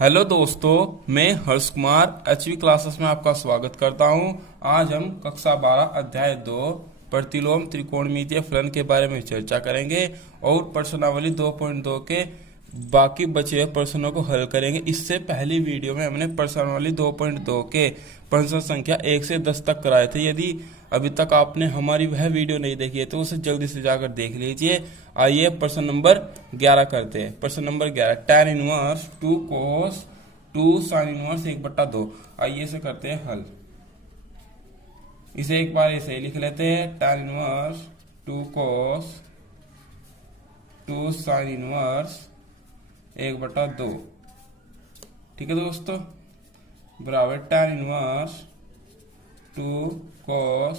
Hello दोस्तों, मैं Harsh Kumar HV classes में आपका स्वागत करता हूं। आज हम कक्षा 12 अध्याय 2 प्रतिलोम त्रिकोणमितीय फलन के बारे में चर्चा करेंगे और प्रश्नावली 2.2 के बाकी बचे हुए प्रश्नों को हल करेंगे। इससे पहली वीडियो में हमने प्रश्नावली 2.2 के प्रश्न संख्या 1 से 10 तक कराए थे। यदि अभी तक आपने हमारी वह वीडियो नहीं देखी है तो उसे जल्दी से जाकर देख लीजिए। आइए प्रश्न नंबर 11 करते हैं। प्रश्न number 11, tan inverse 2 cos 2 sin inverse 1/2। आइए इसे करते हैं हल। इसे एक बार ऐसे ही लिख लेते हैं, tan inverse 2 cos 2 sin inverse 1/2। ठीक है दोस्तों, बराबर tan इनवर्स 2 cos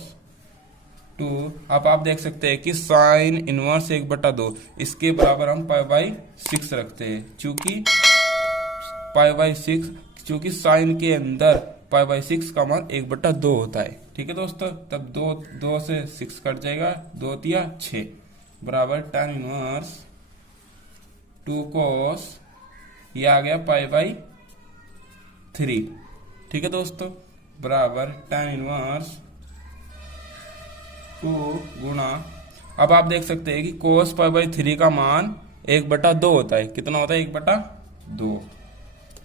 2। अब आप देख सकते हैं कि साइन इनवर्स 1/2 इसके बराबर हम π/6 रखते हैं, चूंकि π/6 चूंकि साइन के अंदर π/6 का मान 1/2 होता है। ठीक है दोस्तों, तब 2 से 6 कट जाएगा, 2 तिया 6 बराबर tan इनवर्स 2 cos, ये आ गया π/3। ठीक है दोस्तों, बराबर tan इनवर्स 2 गुणा, अब आप देख सकते हैं कि cos π/3 का मान 1/2 होता है। कितना होता है? 1/2।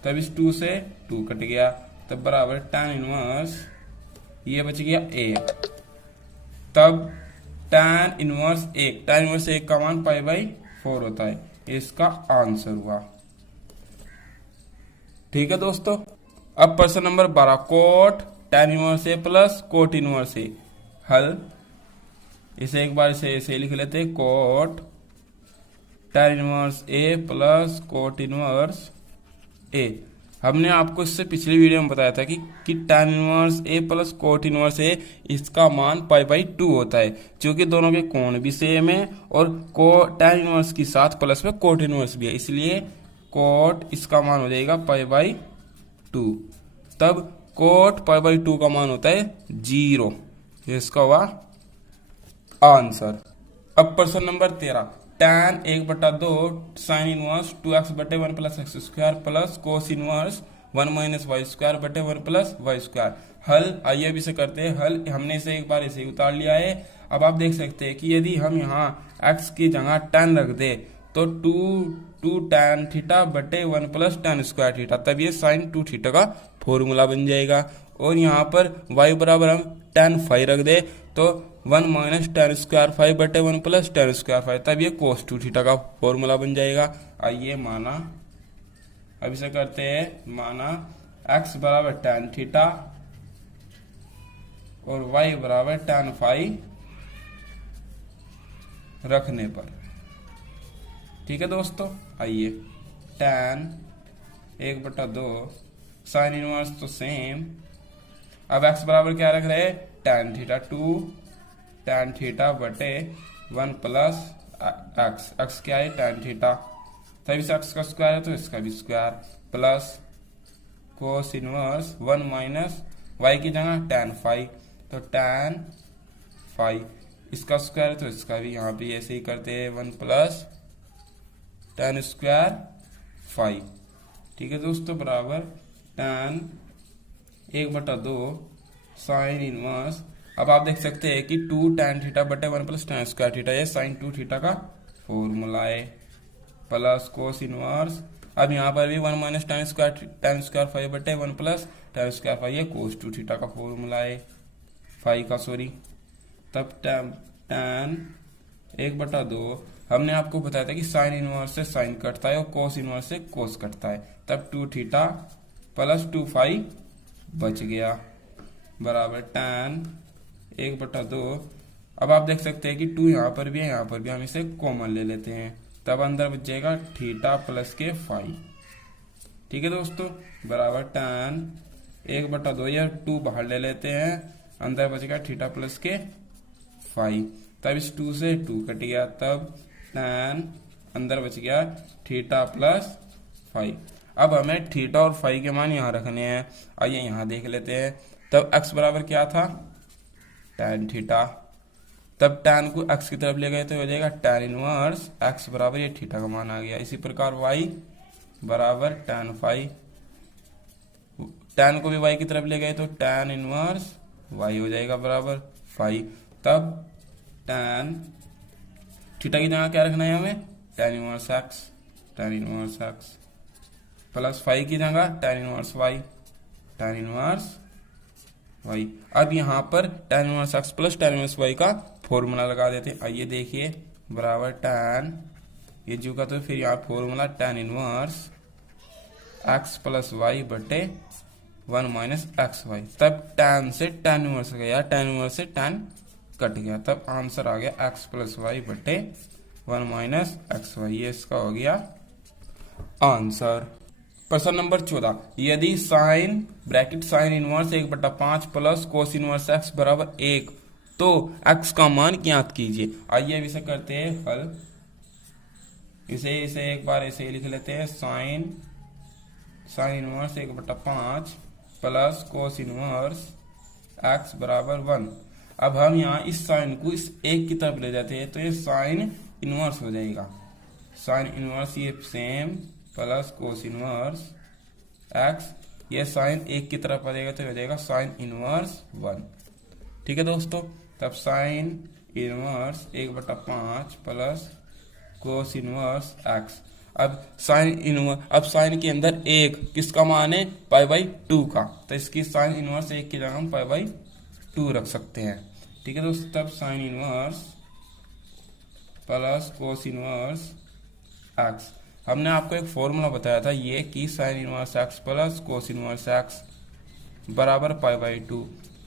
तब इस 2 से 2 कट गया, तब बराबर tan इनवर्स, ये बच गया 1। तब tan इनवर्स 1 का मान π/4 होता है। इसका आंसर हुआ। ठीक है दोस्तों, अब प्रश्न नंबर 12, कोट tan इनवर्स ए प्लस कोट इनवर्स ए। हल, इसे एक बार इसे लिख लेते हैं, कोट tan इनवर्स ए प्लस कोट इनवर्स ए। हमने आपको इससे पिछली वीडियो में बताया था कि tan इनवर्स ए प्लस कोट इनवर्स ए, इसका मान π/2 होता है। क्योंकि दोनों के कोण भी सेम है और tan इनवर्स के साथ प्लस में कोट इनवर्स भी है, इसलिए कोट इसका मान हो जाएगा π/2। तब कोट π/2 का मान होता है 0। इसका हुआ आंसर। अब प्रश्न number 13, tan 1/2 sin inverse 2x/1 plus x square plus cos inverse 1 minus y square बटे 1 प्लस वाई स्क्वायर। हल, आइए अभी से करते हैं हल। हमने इसे एक बार ऐसे ही उतार लिया है। अब आप देख सकते हैं कि यदि हम यहाँ x की जगह tan रख दे तो 2 tan थीटा बटे 1 प्लस tan स्क्वायर थीटा, तब ये sin 2 थीटा का फॉर्मूला बन जाएगा। और यहाँ पर y बराबर हम tan फाइव रख दे तो 1 माइनस tan स्क्वायर 5 बटे 1 प्लस tan स्क्वायर 5, तब ये cos 2 थीटा का फॉर्मूला बन जाएगा। आइए माना, अब इसे करते हैं, माना x बराबर tan थीटा और y बराबर tan फाइव रखने पर। ठीक है दोस्तों, आइए tan 1/2 साइन इनवर्स तो सेम। अब x बराबर क्या रख रहे हैं? tan थीटा 2 tan थीटा बटे 1 प्लस x क्या है? tan theta. तभी से x का स्क्वायर है तो इसका भी square plus cos inverse 1 minus y की जगह tan फाइव, तो tan फाइव, इसका स्क्वायर है तो इसका भी, यहाँ पे ऐसे ही करते हैं 1 प्लस tan स्क्वायर 5। ठीक है दोस्तों, बराबर tan 1/2 साइन इनवर्स। अब आप देख सकते हैं कि 2 tan थीटा बटे 1 प्लस tan स्क्वायर थीटा, ये साइन 2 थीटा का फॉर्मूला है, प्लस कोस इनवर्स। अब यहाँ पर भी 1 माइनस tan स्क्वायर 5 बटे 1 प्लस tan स्क्वायर 5, ये कोस 2 थीटा का फॉर्मूला है, 5 का सॉरी। तब tan 1/2, हमने आपको बताया था कि साइन इनवर्स से साइन कटता है और कोस इनवर्स से कोस कटता है, तब 2 थीटा प्लस 2 5 बच गया, बराबर tan 1/2। अब आप देख सकते हैं कि 2 यहाँ पर भी है, यहाँ पर भी, हम इसे कॉमन ले लेते हैं, तब अंदर बच जाएगा थीटा प्लस के 5। ठीक है दोस्तों, बराबर tan 1/2, या 2 बाहर ले लेते हैं, अंदर बचेगा थीटा प्लस के 5। तब इस 2 से 2 कट गया, तब tan अंदर बच गया थीटा प्लस 5। अब हमें थीटा और 5 के मान यहाँ रखने हैं। आइए यहाँ देख लेते हैं। तब x बराबर क्या था? tan theta. तब tan को x की तरफ ले गए तो हो जाएगा tan इनवर्स x बराबर ये थीटा का मान आ गया। इसी प्रकार y बराबर tan फाइव, tan को भी y की तरफ ले गए तो tan इनवर्स y हो जाएगा बराबर फाइव। तब tan थीटा की जगह क्या रखना है हमें, tan inverse x, tan inverse x plus five की जगह tan inverse y, tan inverse y। अब यहाँ पर tan inverse x plus tan inverse y का फॉर्मूला लगा देते हैं। आइए देखिए, बराबर tan, ये जो का तो फिर यहाँ formula tan inverse x plus y बटे 1 माइनस एक्स वाई। तब tan से tan इनवर्स गया, tan इनवर्स से tan कट गया, तब आंसर आ गया x प्लस वाई बटे 1 माइनस एक्स वाई। ये इसका हो गया आंसर। प्रश्न नंबर 14, यदि sine bracket sine inverse 1/5 plus cos inverse x बराबर 1 तो x का मान ज्ञात कीजिए। आइए अब इसे करते हैं हल। इसे एक बार ऐसे ही लिख लेते हैं, sign inverse 1/5 plus cos inverse x बराबर 1। अब हम यहाँ इस साइन को इस एक की तरफ ले जाते हैं तो ये साइन इनवर्स हो जाएगा, साइन इनवर्स ये same plus cos inverse x, ये साइन एक की तरफ आ जाएगा तो हो जाएगा साइन इनवर्स 1। ठीक है दोस्तों, तब sign inverse 1/5 plus cos inverse x। अब साइन के अंदर एक किसका मान है, π/2 का, तो इसकी साइन इनवर्स एक की जगह हम π/2 रख सकते हैं। ठीक है दोस्तों, तब sine inverse plus cos inverse x। हमने आपको एक फॉर्मूला बताया था ये कि sine inverse x plus cos inverse x बराबर π/2,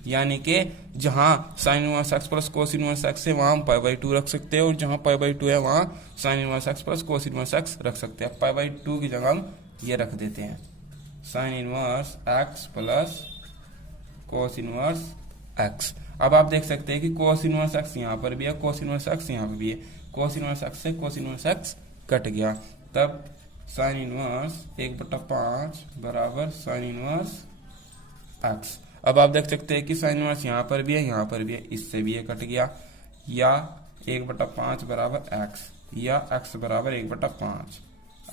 यानी कि जहां sine inverse x plus cos inverse x है वहां हम π/2 रख सकते हैं, और जहां π/2 है वहां sine inverse x plus cos inverse x रख सकते हैं। π/2 की जगह हम ये रख देते हैं, sine inverse x plus cos inverse x। अब आप देख सकते हैं कि कोस इनवर्स x यहाँ पर भी है, कोस इनवर्स x यहाँ पर भी है, कोस इनवर्स x से कोस इनवर्स x कट गया, तब साइन इनवर्स 1/5 बराबर साइन इनवर्स x। अब आप देख सकते हैं कि साइन इनवर्स यहाँ पर भी है, यहाँ पर भी है, इससे भी ये कट गया, या 1/5 बराबर x, या x बराबर 1/5,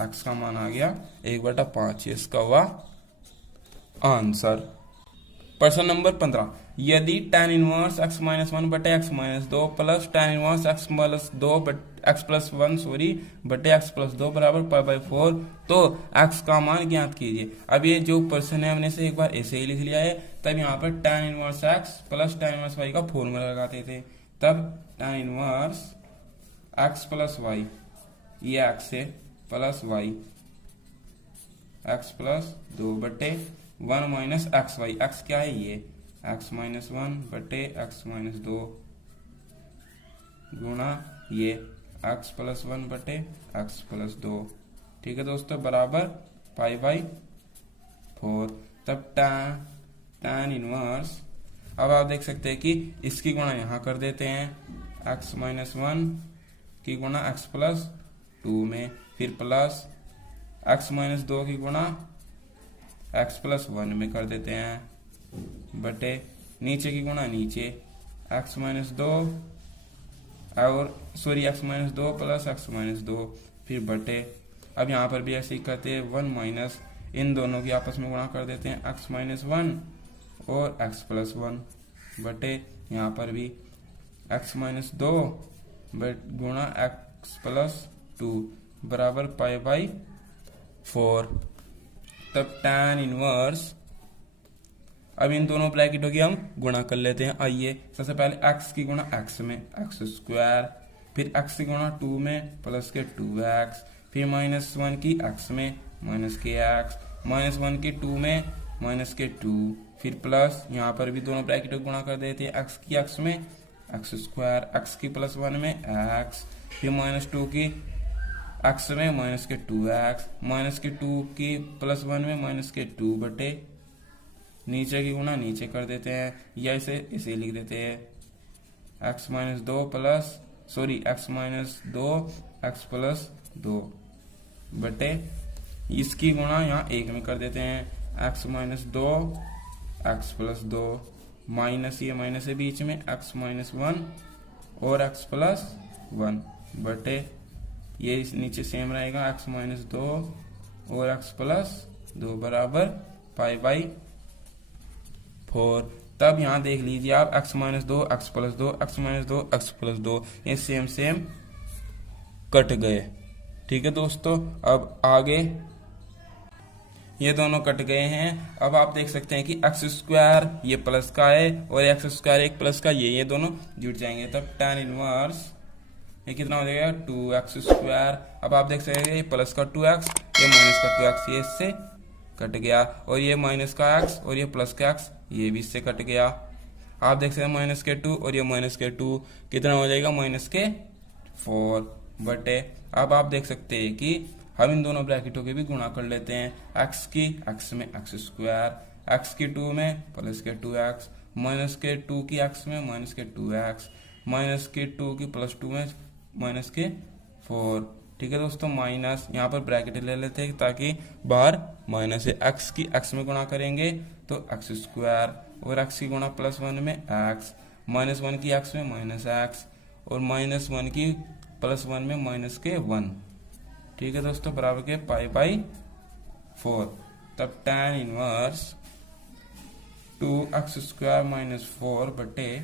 x का मान आ गया 1/5। ये इसका हुआ आंसर। प्रश्न नंबर 15, यदि tan इनवर्स x माइनस 1 बटे x minus 2 plus tan inverse x plus 2 x plus 1 बटे x प्लस 2 बराबर π/4 तो x का मान ज्ञात कीजिए। अब ये जो प्रश्न है हमने इसे एक बार ऐसे ही लिख लिया है, तब यहाँ पर tan inverse x plus tan inverse y का फॉर्मूला लगाते थे। तब tan inverse x plus y, ये x है, प्लस y x प्लस 2 बटे 1 माइनस एक्स वाई, x क्या है ये x माइनस 1 बटे x माइनस 2 गुणा ये x प्लस 1 बटे x प्लस 2। ठीक है दोस्तों, बराबर π/4। तब tan इनवर्स, अब आप देख सकते हैं कि इसकी गुणा यहाँ कर देते हैं, x माइनस 1 की गुणा x प्लस 2 में, फिर प्लस x माइनस 2 की गुणा x प्लस 1 में कर देते हैं, बटे नीचे की गुणा नीचे x माइनस 2 और x minus 2 plus x minus 2, फिर बटे। अब यहाँ पर भी ऐसे ही करते हैं, 1 माइनस इन दोनों की आपस में गुणा कर देते हैं, x माइनस 1 और x प्लस 1 बटे यहाँ पर भी x माइनस 2 गुणा x प्लस 2 बराबर π/4। तब tan इनवर्स, अब इन दोनों ब्रैकेटों की हम गुणा कर लेते हैं। आइए, सबसे पहले x की गुणा x में x स्क्वायर, फिर x की गुणा 2 में प्लस के 2x, फिर माइनस 1 की x में माइनस के x, माइनस 1 की 2 में माइनस के 2, फिर प्लस यहाँ पर भी दोनों ब्रैकेटों को गुणा कर देते हैं, x की x में x स्क्वायर, x की प्लस 1 में x, फिर माइनस 2 की x में माइनस के 2x, माइनस के 2 की प्लस 1 में माइनस के 2 बटे नीचे की गुणा नीचे कर देते हैं, या इसे लिख देते हैं x माइनस 2 x प्लस 2 बटे इसकी गुणा यहाँ एक में कर देते हैं, x minus 2 x plus 2 minus ये माइनस है बीच में x माइनस 1 और x प्लस 1 बटे ये नीचे सेम रहेगा x माइनस 2 और x प्लस 2 बराबर पाई बाई 4। तब यहाँ देख लीजिए आप x minus 2 x plus 2 x minus 2 x plus 2 ये सेम सेम कट गए। ठीक है दोस्तों, अब आगे ये दोनों कट गए हैं। अब आप देख सकते हैं कि एक्स स्क्वायर ये प्लस का है और एक्स स्क्वायर एक प्लस का ये दोनों जुड़ जाएंगे। तब tan इनवर्स ये कितना हो जाएगा 2x स्क्वायर। अब आप देख सकते हैं ये प्लस का 2x ये माइनस का 2x ये इससे कट गया, और ये माइनस का x और ये प्लस का x ये भी इससे कट गया। आप देख सकते हैं माइनस के 2 और ये माइनस के 2 कितना हो जाएगा माइनस के 4 बटे। अब आप देख सकते हैं कि हम इन दोनों ब्रैकेटों के भी गुणा कर लेते हैं। x की x में x स्क्वायर, x की 2 में प्लस के 2x, माइनस के 2 की x में माइनस के 2x, माइनस के 2 की प्लस 2 में माइनस के 4। ठीक है दोस्तों, माइनस यहाँ पर ब्रैकेट ले लेते हैं ताकि बाहर माइनस है। x की x में गुणा करेंगे तो x स्क्वायर, और x की गुणा प्लस 1 में x, माइनस 1 की x में माइनस x, और माइनस 1 की प्लस 1 में माइनस के 1। ठीक है दोस्तों, बराबर के पाई बाई 4। तब tan inverse 2x square minus 4 बटे,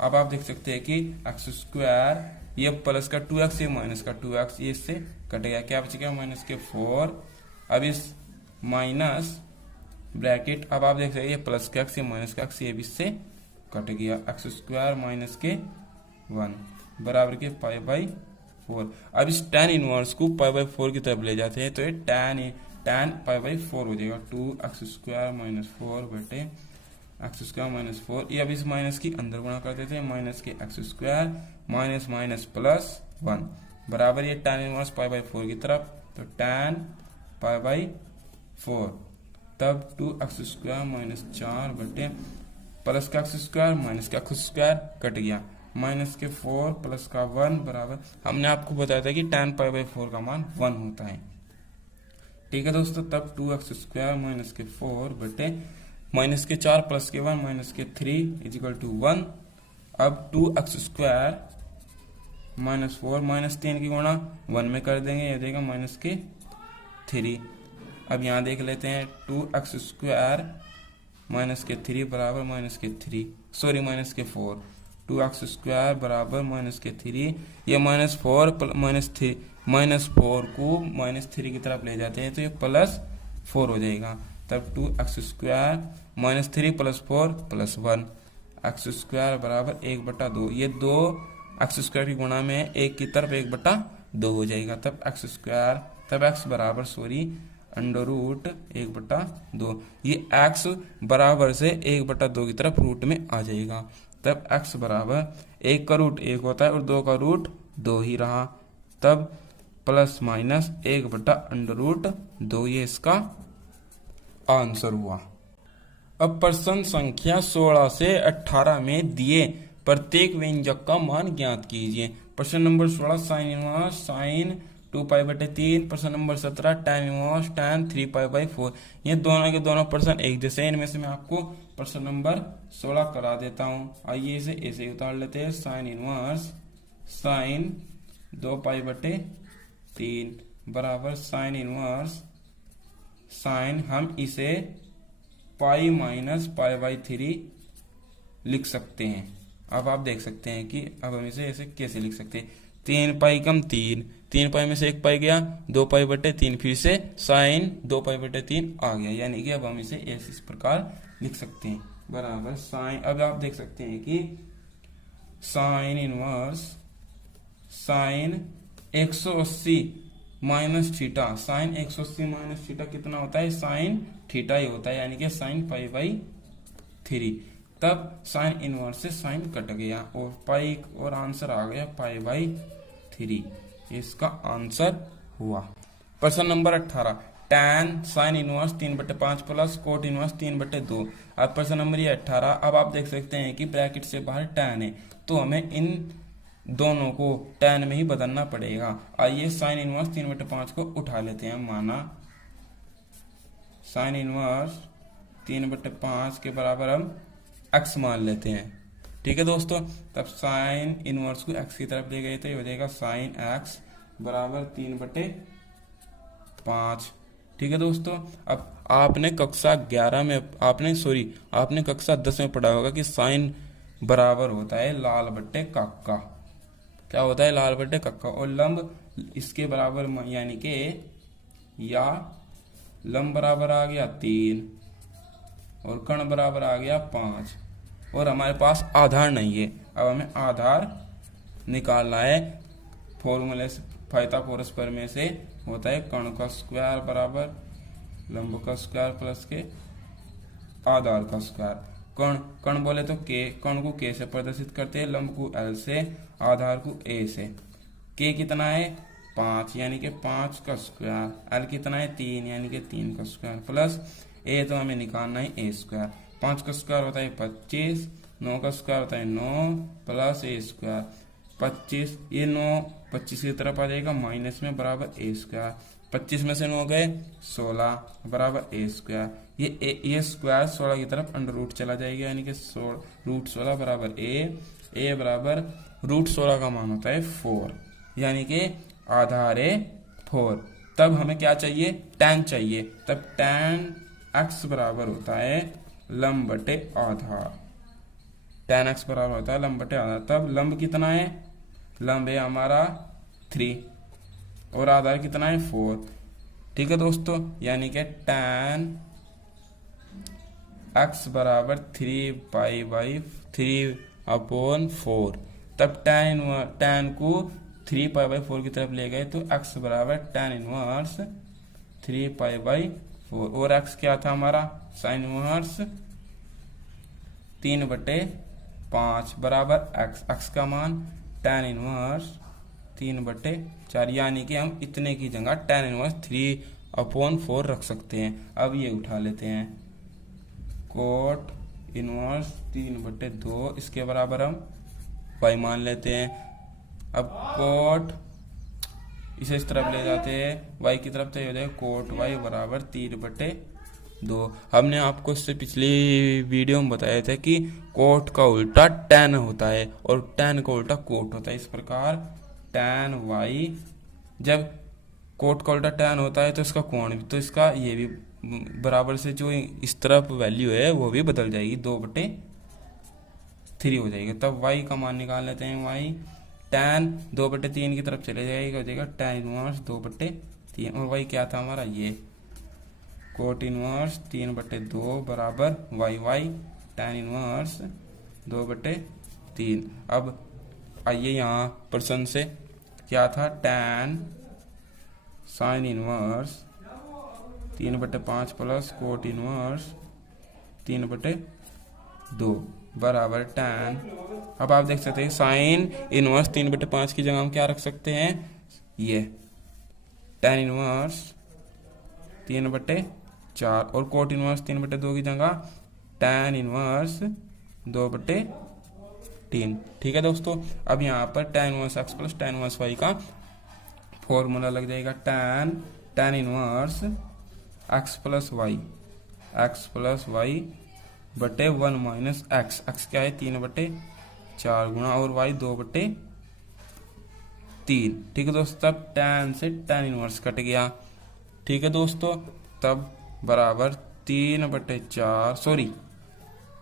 अब आप देख सकते हैं कि x स्क्वायर ये प्लस का 2x ये माइनस का 2x ये इससे कट गया, क्या बच गया माइनस के 4। अब इस माइनस ब्रैकेट, अब आप देख सकते हैं ये प्लस का x ये माइनस का x ये भी इससे कट गया, x स्क्वायर माइनस के 1 बराबर के पाई बाई 4। अब इस tan इनवर्स को पाई बाई 4 की तरफ ले जाते हैं तो ये tan पाई बाई 4 हो जाएगा 2x स्क्वायर माइनस 4 बटे x स्क्वायर माइनस 4। ये अब इस माइनस की अंदर गुणा कर देते हैं, माइनस के x square minus minus plus 1 बराबर ये tan इनवर्स पाई बाई 4 की तरफ, तो tan पाई बाई 4। तब 2x स्क्वायर माइनस 4 बटे प्लस का x स्क्वायर माइनस का x स्क्वायर कट गया, माइनस के 4 प्लस का 1 बराबर, हमने आपको बताया था कि tan पाई बाई 4 का मान 1 होता है। ठीक है दोस्तों, तब 2x स्क्वायर माइनस के 4 बटे माइनस के 4 प्लस के 1 माइनस के 3 इजिकल टू 1। अब 2x स्क्वायर माइनस 4 माइनस 3 की गुणा 1 में कर देंगे, ये देगा माइनस के 3। अब यहाँ देख लेते हैं 2x स्क्वायर माइनस के 3 बराबर माइनस के 3 सॉरी माइनस के 4, 2x स्क्वायर बराबर माइनस के 3, ये माइनस 4 माइनस 3 माइनस 4 को माइनस 3 की तरफ ले जाते हैं तो ये प्लस 4 हो जाएगा। तब 2x square minus 3 plus 4 plus 1, x square बराबर 1/2, ये 2 x स्क्वायर की गुणा में एक की तरफ 1/2 हो जाएगा। तब x स्क्वायर, तब x बराबर अंडर रूट 1/2, ये x बराबर से 1/2 की तरफ रूट में आ जाएगा। तब x बराबर 1 का रूट 1 होता है और 2 का रूट 2 ही रहा, तब प्लस माइनस 1/√2 ये इसका आंसर हुआ। अब प्रश्न संख्या 16 से 18 में दिए प्रत्येक व्यंजक का मान ज्ञात कीजिए। प्रश्न नंबर 16 साइन इनवर्स साइन 2π/3, प्रश्न नंबर 17 tan इनवर्स tan 3π/4। ये दोनों के दोनों प्रश्न एक जैसे, इनमें से मैं आपको प्रश्न नंबर 16 करा देता हूँ। आइए इसे ऐसे ही उतार लेते हैं, साइन इनवर्स साइन 2π/3 बराबर साइन इनवर्स साइन, हम इसे पाई माइनस π/3 लिख सकते हैं। अब आप देख सकते हैं कि अब हम इसे ऐसे कैसे लिख सकते हैं, 3π कम 3 पाई में से 1 पाई गया, 2π/3 फिर से साइन 2π/3 आ गया, यानी कि अब हम इसे इस प्रकार लिख सकते हैं बराबर साइन। अब आप देख सकते हैं कि sine inverse sine 180 minus theta, sine 180 minus theta कितना होता है, साइन थीटा ही होता है, यानी कि साइन π/3। तब साइन इनवर्स से साइन कट गया और पाई और आंसर आ गया π/3, इसका आंसर हुआ। प्रश्न number 18 tan sine inverse 3/5 plus cot inverse 3/2। अब प्रश्न नंबर ये 18। अब आप देख सकते हैं कि ब्रैकेट से बाहर tan है, तो हमें इन दोनों को tan में ही बदलना पड़ेगा। आइए साइन इनवर्स 3/5 को उठा लेते हैं, माना साइन इनवर्स 3/5 के बराबर हम x मान लेते हैं। ठीक है दोस्तों, तब साइन इनवर्स को x की तरफ ले गए तो ये हो जाएगा साइन x बराबर 3/5 5। ठीक है दोस्तों, अब आपने कक्षा 11 में आपने कक्षा 10 में पढ़ा होगा कि साइन बराबर होता है लाल बट्टे कक्का। क्या होता है? लाल बट्टे कक्का। और लंब इसके बराबर यानी कि या लंब बराबर आ गया 3 और कर्ण बराबर आ गया 5 और हमारे पास आधार नहीं है। अब हमें आधार निकालना है। फॉर्मूले से पाइथागोरस प्रमेय से होता है कर्ण का स्क्वायर बराबर लंब का स्क्वायर प्लस के आधार का स्क्वायर। कर्ण बोले तो के, कर्ण को के से प्रदर्शित करते हैं, लंब को एल से, आधार को ए से। के कितना है? 5 यानी कि 5 का स्क्वायर। एल कितना है? 3 यानी कि 3 का स्क्वायर प्लस ए तो हमें निकालना है ए स्क्वायर। 5 का स्क्वायर होता है 25, 9 का स्क्वायर होता है 9 प्लस ए स्क्वायर 25। ये 9 25 की तरफ आ जाएगा माइनस में बराबर ए स्क्वायर। 25 में से 9 गए 16 बराबर ए स्क्वायर। ये स्क्वायर 16 की तरफ अंडर रूट चला जाएगा यानी कि रूट 16 बराबर ए बराबर रूट 16 का मान होता है 4 यानी कि आधार है 4। तब हमें क्या चाहिए? tan चाहिए। तब tan x बराबर होता है लंब बटे आधार। tan x बराबर होता है लंब बटे आधार। तब लंब कितना है? लंब है हमारा 3 और आधार कितना है 4। ठीक है दोस्तों, यानी कि tan x बराबर 3π/3/4। तब tan को 3π/4 की तरफ ले गए तो x बराबर tan इनवर्स 3π/4 और x क्या था हमारा? साइन इनवर्स 3/5 बराबर x का मान tan इनवर्स 3/4 यानी कि हम इतने की जगह tan इनवर्स 3/4 रख सकते हैं। अब ये उठा लेते हैं कोट इनवर्स 3/2 इसके बराबर हम y मान लेते हैं। अब कोट इसे इस तरफ ले जाते हैं y की तरफ, तो ये हो जाएगा कोट y बराबर 3/2। हमने आपको इससे पिछली वीडियो में बताया था कि कोट का उल्टा tan होता है और tan का उल्टा कोट होता है। इस प्रकार tan y, जब कोट का उल्टा tan होता है तो इसका कोण भी, तो इसका ये भी बराबर से जो इस तरफ वैल्यू है वो भी बदल जाएगी 2/3 हो जाएगी। तब y का मान निकाल लेते हैं। y tan 2/3 की तरफ चले जाएगा, हो जाएगा tan इनवर्स 2/3 और y क्या था हमारा? ये कोट इनवर्स 3/2 बराबर y tan इनवर्स 2/3। अब आइए यहाँ प्रश्न से क्या था? tan sine inverse 3/5 plus cot inverse 3/2 बराबर tan। अब आप देख सकते हैं साइन इनवर्स 3/5 की जगह हम क्या रख सकते हैं? ये tan इनवर्स 3/4 और कोट इनवर्स 3/2 की जगह tan इनवर्स 2/3। ठीक है दोस्तों, अब यहाँ पर tan inverse x plus tan inverse y का फॉर्मूला लग जाएगा। tan inverse x plus y बटे 1 माइनस x क्या है? 3/4 गुणा और y 2/3। ठीक है दोस्तों, तब tan से tan इनवर्स कट गया। ठीक है दोस्तों, तब बराबर 3/4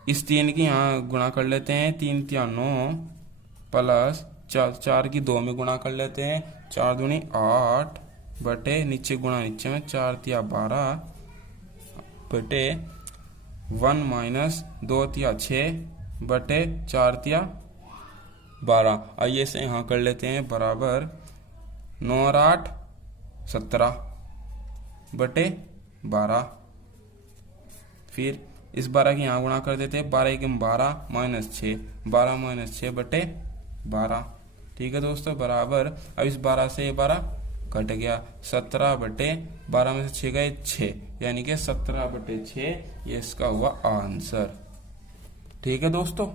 इस 3 की यहाँ गुणा कर लेते हैं। 3 × 9 प्लस 4 की 2 में गुणा कर लेते हैं। 4 दूनी 8 बटे नीचे गुणा नीचे में 4 × 12 बटे 1 माइनस 2 × 6 बटे 4 × 12। आइए से यहाँ कर लेते हैं बराबर 9 और 8 17 बटे 12। फिर इस 12 की यहाँ गुणा कर देते हैं। 12 × 12 माइनस 6, 12 माइनस 6 बटे 12। ठीक है दोस्तों, बराबर अब इस 12 से ये 12 कट गया। 17 बटे 12 में से 6 गए 6 यानी कि 17/6 ये इसका हुआ आंसर। ठीक है दोस्तों,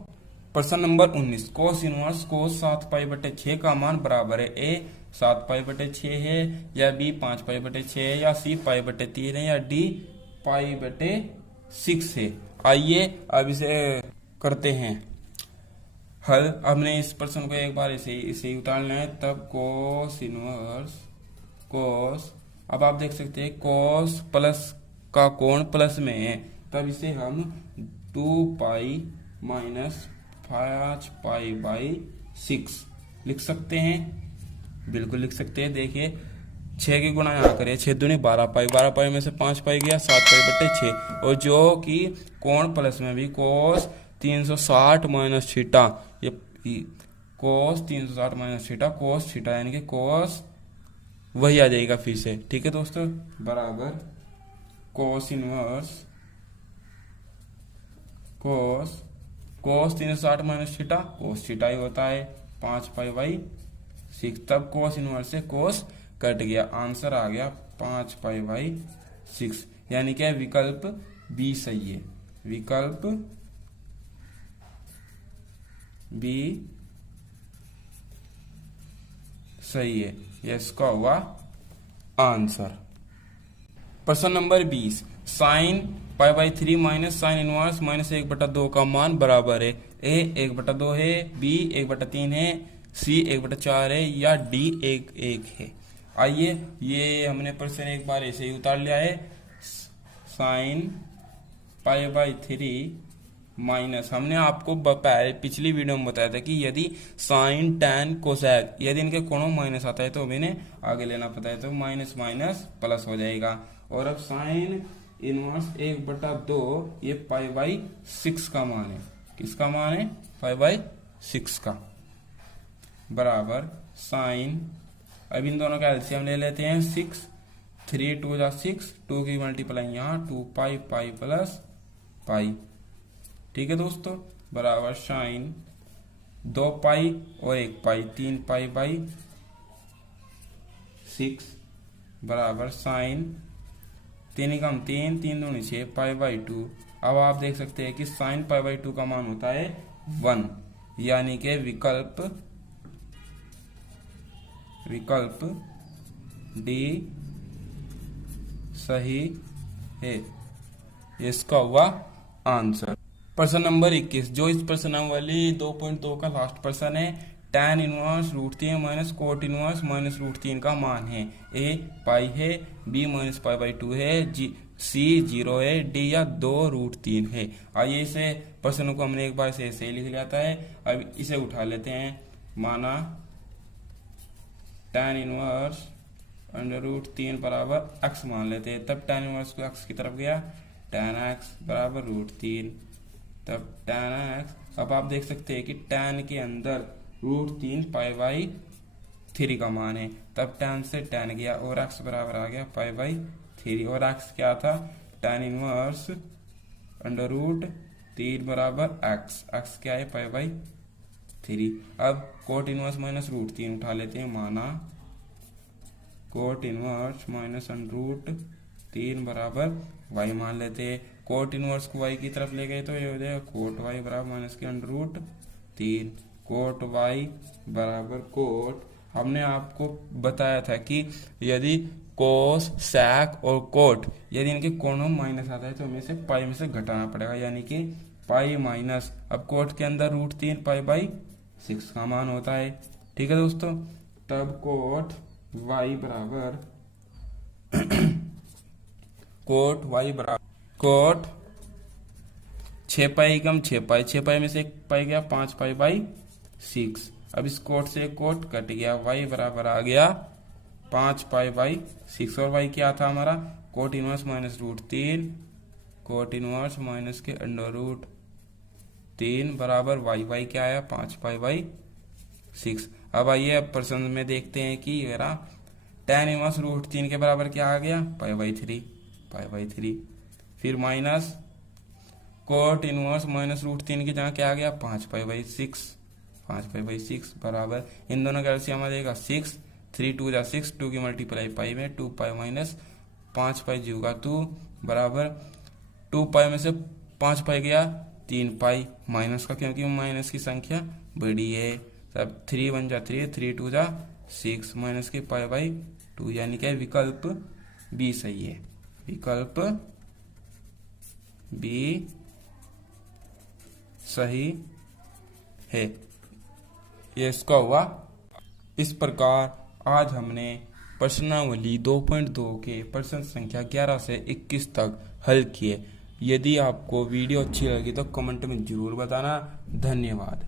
प्रश्न नंबर 19 कोस इनवर्स कोस 7π/6 का मान बराबर है a 7π/6 है या b 5π/6 है या c π/3 है या d π/6 है। आइए अब इसे करते हैं हल। हमने इस प्रश्न को एक बार इसे ही उतारना है। तब कोस इनवर्स कोस अब आप देख सकते हैं cos प्लस का कोण प्लस में है, तब इसे हम 2 पाई माइनस 5 पाई/6 लिख सकते हैं। बिल्कुल लिख सकते हैं। देखिए 6 की गुणा यहाँ करें, 6 दूनी 12 पाई, 12 पाई में से 5 पाई गया, 7 पाई बटे 6, और जो कि कोण प्लस में भी cos 360 माइनस थीटा, ये cos 360 minus theta cos theta, यानी कि cos वही आ जाएगा फिर से। ठीक है दोस्तों, बराबर cos inverse cos 360 minus theta cos theta ही होता है 5 पाई/6, तब cos इनवर्स से cos कट गया, आंसर आ गया 5 पाई/6, यानी कि विकल्प बी सही है। विकल्प बी सही है, ये इसका हुआ आंसर। प्रश्न number 20, sine π/3 minus sine inverse -1/2 का मान बराबर है। ए 1/2 है, बी 1/3 है, सी 1/4 है, या डी 1/1 है। आइए ये हमने प्रश्न एक बार ऐसे ही उतार लिया है। साइन π/3 माइनस, हमने आपको पिछली वीडियो में बताया था कि यदि साइन टैन कोसेक यदि इनके कोणों माइनस आता है तो मैंने आगे लेना पता है, तो माइनस माइनस प्लस हो जाएगा। और अब साइन इनवर्स 1/2 ये π/6 का मान है। किसका मान है? π/6 का, बराबर साइन, अब इन दोनों का एलसीएम ले लेते हैं। 6 3 2 जा 6, 2 की मल्टीप्लाई यहाँ 2 पाई पाई प्लस पाई। ठीक है दोस्तों, बराबर साइन 2 पाई और 1 पाई 3 पाई/6 बराबर साइन 3 कम 3 3 दूनी 6 π/2। अब आप देख सकते हैं कि साइन π/2 का मान होता है 1, यानी कि विकल्प डी सही है, इसका हुआ आंसर। प्रश्न नंबर 21, जो इस प्रश्नावली 2.2 का लास्ट प्रश्न है, tan inverse √3 minus cot inverse -√3 का मान है। ए पाई है, बी -π/2 है, सी 0 है, डी या 2√3 है। आइए इसे प्रश्न को हमने एक बार से ऐसे ही लिख लिया है। अब इसे उठा लेते हैं। माना tan इनवर्स √3 बराबर x मान लेते हैं, तब tan इनवर्स को x की तरफ गया, tan x बराबर √3, तब tan x। अब आप देख सकते हैं कि tan के अंदर √3 π/3 का मान है, तब tan से tan गया और x बराबर आ गया π/3, और x क्या था? tan इनवर्स √3 बराबर x क्या है? π/3। अब कोट इनवर्स -√3 उठा लेते हैं। माना कोट इनवर्स -√3 बराबर y मान लेते हैं। कोट इनवर्स को y की तरफ ले गए तो ये हो जाएगा कोट y बराबर -√3। कोट y बराबर कोट, हमने आपको बताया था कि यदि कोस सैक और कोट यदि इनके कोणों माइनस आता है तो हमें से पाई में से घटाना पड़ेगा, यानी कि पाई माइनस, अब कोट के अंदर √3 π/6 का मान होता है। ठीक है दोस्तों, तब कोट y बराबर कोट 6 पाई कम 6 पाई, 6 पाई में से 1 पाई गया 5 पाई/6। अब इस कोट से कोट कट गया, y बराबर आ गया 5 पाई/6, और y क्या था हमारा? Cot inverse -√3, cot inverse minus के √3 बराबर y क्या आया? 5 पाई/6। अब आइए अब प्रश्न में देखते हैं कि मेरा tan इनवर्स √3 के बराबर क्या आ गया? π/3। फिर माइनस कोट इनवर्स -√3 के जहाँ क्या आ गया? 5 पाई/6 बराबर, इन दोनों का एलसीएम आ जाएगा 6, 3 2 जा 6, 2 की मल्टीप्लाई पाई में 2 पाई माइनस 5 पाई जीवगा 2 बराबर 2 पाई में से 5 पाई गया 3 पाई माइनस का, क्योंकि माइनस की संख्या बड़ी है। तब 3 1 जा 3, 3 2 जा 6 माइनस के π/2, यानी कि विकल्प बी सही है। विकल्प बी सही है, ये इसका हुआ। इस प्रकार आज हमने प्रश्नावली 2.2 के प्रश्न संख्या 11 से 21 तक हल किए। यदि आपको वीडियो अच्छी लगी तो कमेंट में जरूर बताना। धन्यवाद।